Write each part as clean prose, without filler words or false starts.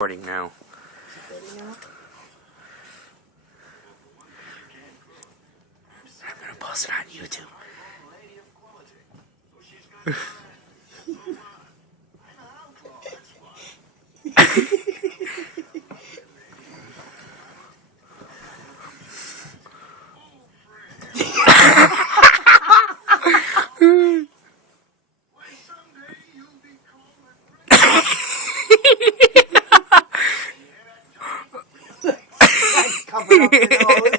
Recording now. I'm gonna post it on YouTube. Covered up your nose.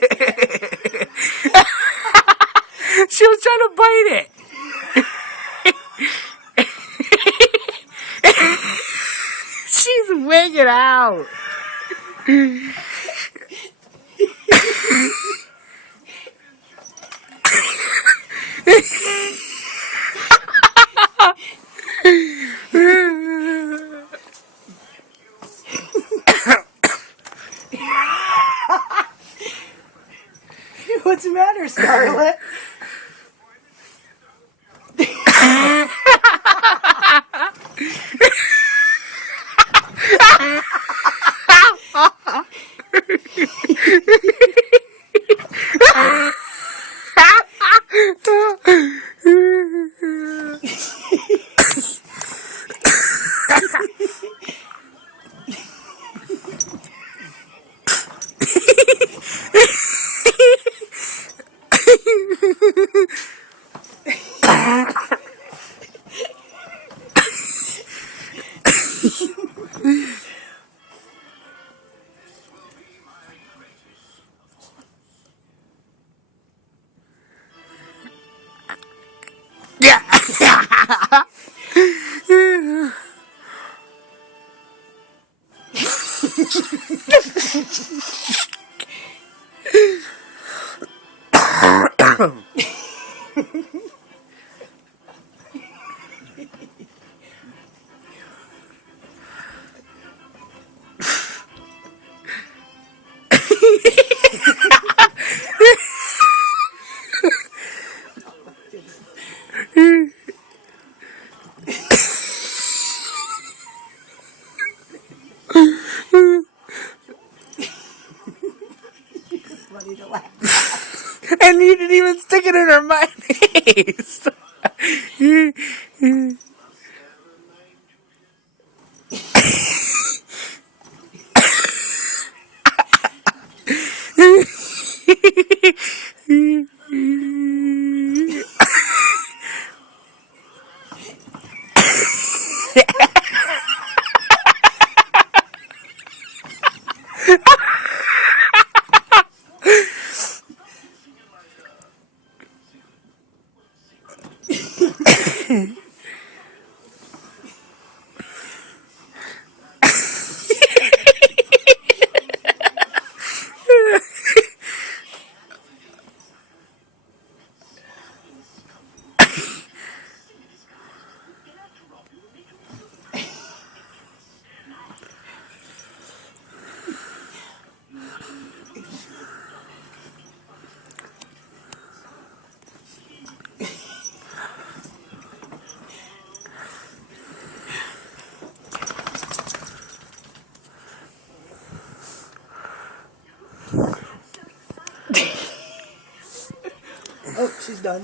She was trying to bite it. She's wigging out. What's the matter, Scarlett? Yeah. Funny to laugh. And you didn't even stick it in her mayonnaise. Oh, she's done.